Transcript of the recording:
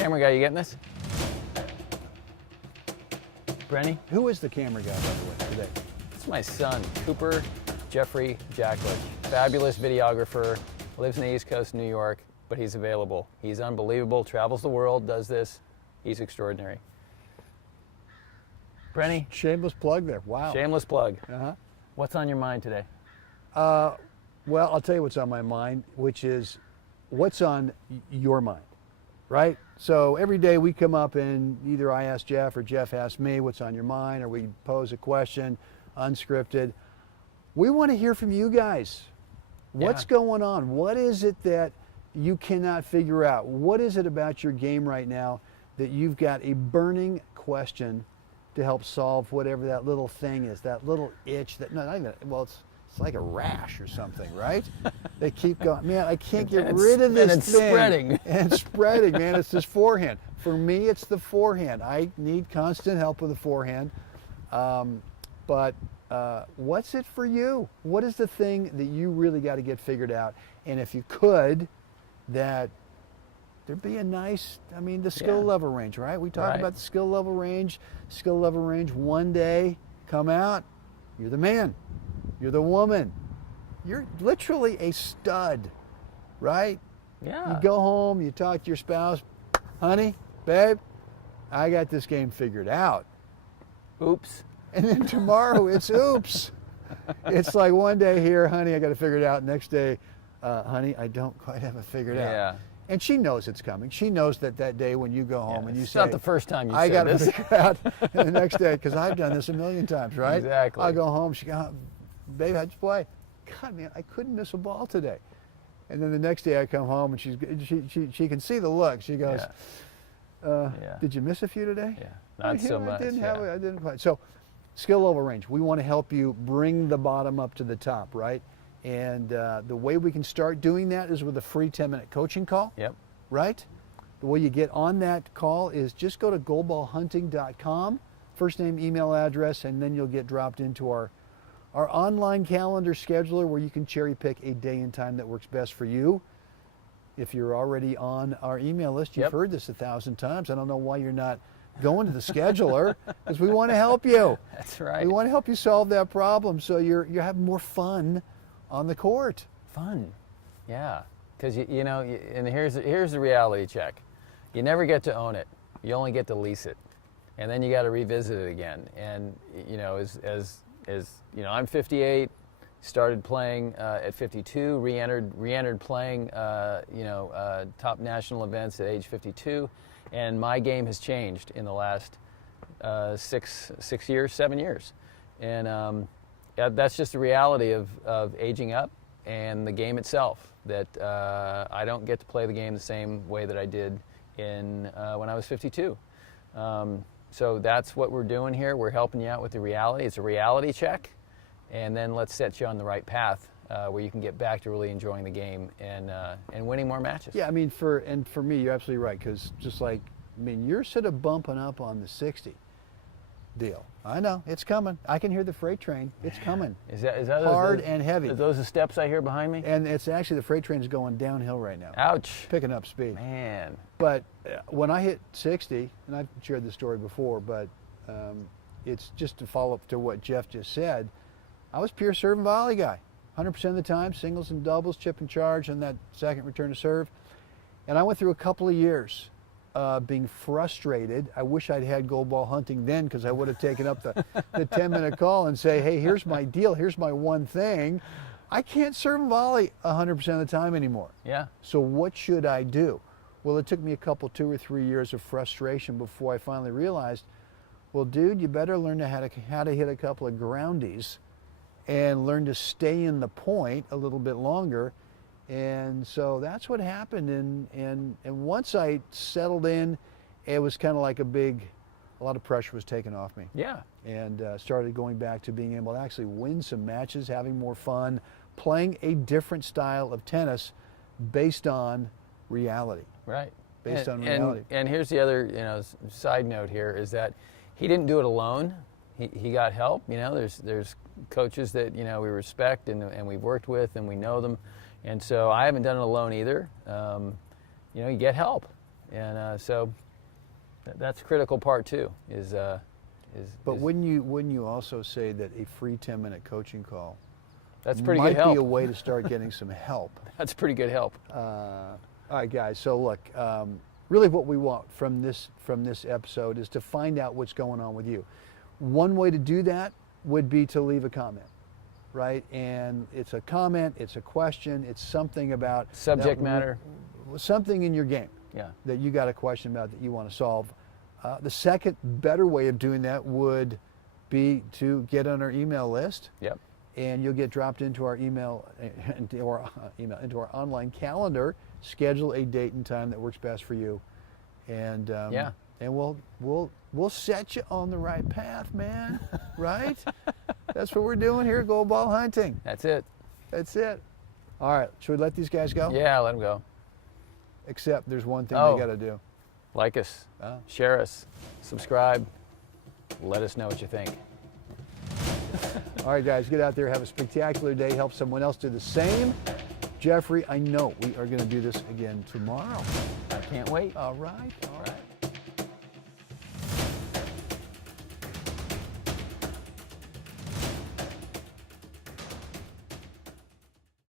Camera guy, you getting this? Brenny? Who is the camera guy, by the way, today? It's my son, Cooper Jeffrey Jacklich. Fabulous videographer, lives in the East Coast, New York, but he's available. He's unbelievable, travels the world, does this. He's extraordinary. Brenny? Shameless plug there. Wow. Shameless plug. Uh-huh. What's on your mind today? Well, I'll tell you what's on my mind, which is what's on your mind, right? So every day we come up and either I ask Jeff or Jeff asks me what's on your mind, or we pose a question, unscripted. We want to hear from you guys. What's going on? What is it that you cannot figure out? What is it about your game right now that you've got a burning question to help solve whatever that little thing is, that little itch that, no, not even, well, it's like a rash or something, right? They keep going, man, I can't get rid of this and it's thing. spreading. And it's spreading, man. It's this forehand. For me, it's the forehand. I need constant help with the forehand. But what's it for you? What is the thing that you really got to get figured out? And if you could, that there'd be a nice, I mean, the skill level range, right? We talked about the skill level range. Skill level range, one day, come out, you're the man. You're the woman. You're literally a stud, right? Yeah. You go home, you talk to your spouse, honey, babe, I got this game figured out. Oops. And then tomorrow it's oops. It's like one day here, honey, I got to figure it out. Next day, honey, I don't quite have it figured out. Yeah. And she knows it's coming. She knows that day when you go home and you it's say, not the first time you I said got to this. figure it out. And the next day, because I've done this a million times, right? Exactly. I go home, she goes, babe, how'd you play? God, man, I couldn't miss a ball today. And then the next day I come home and she can see the look. She goes, did you miss a few today? Yeah, not so much. I didn't quite. So skill level range, we want to help you bring the bottom up to the top, right? And the way we can start doing that is with a free 10-minute coaching call. Yep. Right? The way you get on that call is just go to goalballhunting.com, first name, email address, and then you'll get dropped into our online calendar scheduler where you can cherry pick a day and time that works best for you. If you're already on our email list, you've heard this 1,000 times. I don't know why you're not going to the scheduler, because we want to help you. That's right. We want to help you solve that problem so you're having more fun on the court. Fun. Yeah. Because, you know, and here's the reality check. You never get to own it. You only get to lease it. And then you got to revisit it again. And, you know, as you know, I'm 58, started playing at 52, re-entered playing, top national events at age 52. And my game has changed in the last 7 years. And that's just the reality of aging up and the game itself. That I don't get to play the game the same way that I did when I was 52. So that's what we're doing here. We're helping you out with the reality. It's a reality check, and then let's set you on the right path where you can get back to really enjoying the game and winning more matches. Yeah, I mean, for me, you're absolutely right, because just like, I mean, you're sort of bumping up on the 60 deal. I know, it's coming. I can hear the freight train. It's coming. Is that hard and heavy? Are those the steps I hear behind me? And it's actually, the freight train's going downhill right now. Ouch. Picking up speed. Man. But when I hit 60, and I've shared this story before, but it's just to follow up to what Jeff just said, I was pure serve and volley guy. 100% of the time, singles and doubles, chip and charge on that second return to serve. And I went through a couple of years being frustrated. I wish I'd had gold ball hunting then, because I would have taken up the 10-minute call and say, hey, here's my deal. Here's my one thing. I can't serve and volley 100% of the time anymore. Yeah. So what should I do? Well, it took me 2 or 3 years of frustration before I finally realized, well, dude, you better learn how to hit a couple of groundies and learn to stay in the point a little bit longer. And so that's what happened. And once I settled in, it was kind of like a lot of pressure was taken off me. Yeah. And started going back to being able to actually win some matches, having more fun, playing a different style of tennis based on reality. Right. Based on reality. And here's the other, side note here is that he didn't do it alone. He got help. There's coaches that, we respect and we've worked with and we know them. And so I haven't done it alone either. You get help. And so that's a critical part too. But wouldn't you also say that a free 10-minute coaching call that's pretty might good help. be a way to start getting some help? That's pretty good help. All right, guys. So look, really, what we want from this episode is to find out what's going on with you. One way to do that would be to leave a comment, right? And it's a comment, it's a question, it's something about Subject matter. something in your game that you got a question about that you want to solve. The second better way of doing that would be to get on our email list. Yep. And you'll get dropped into our into our online calendar. Schedule a date and time that works best for you, and and we'll set you on the right path, man. Right? That's what we're doing here at Gold Ball Hunting. That's it. That's it. All right. Should we let these guys go? Yeah, let them go. Except there's one thing Oh. they got to do. Like us, share us, subscribe. Let us know what you think. All right, guys, get out there, have a spectacular day, help someone else do the same. Jeffrey, I know we are going to do this again tomorrow. I can't wait. All right.